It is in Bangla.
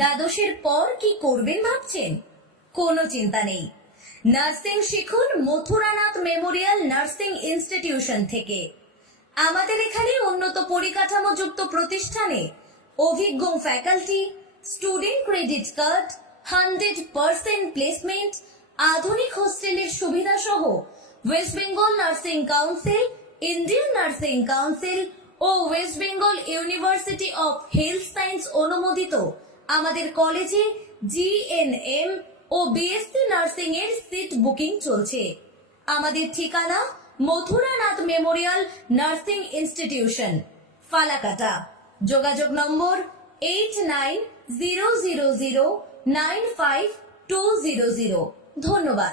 দ্বাদশের পর কি করবেন ভাবছেন? কোনো চিন্তা নেই। নার্সিং শিখুন মথুরানাথ মেমোরিয়াল নার্সিং ইনস্টিটিউশন থেকে। আমাদের এখানে উন্নত পরিকাঠামোযুক্ত প্রতিষ্ঠানে অভিজ্ঞ faculty, student credit card, hundred percent placement, আধুনিক হোস্টেলের সুবিধা সহ West Bengal nursing council, Indian nursing council O West Bengal university of health science অনুমোদিত আমাদের কলেজে জিএনএম ও বিএসসি নার্সিং এর সিট বুকিং চলছে। আমাদের ঠিকানা Mathuranath memorial nursing institution Falakata. যোগাযোগ নম্বর eight nine zero zero zero nine five two zero zero ধন্যবাদ।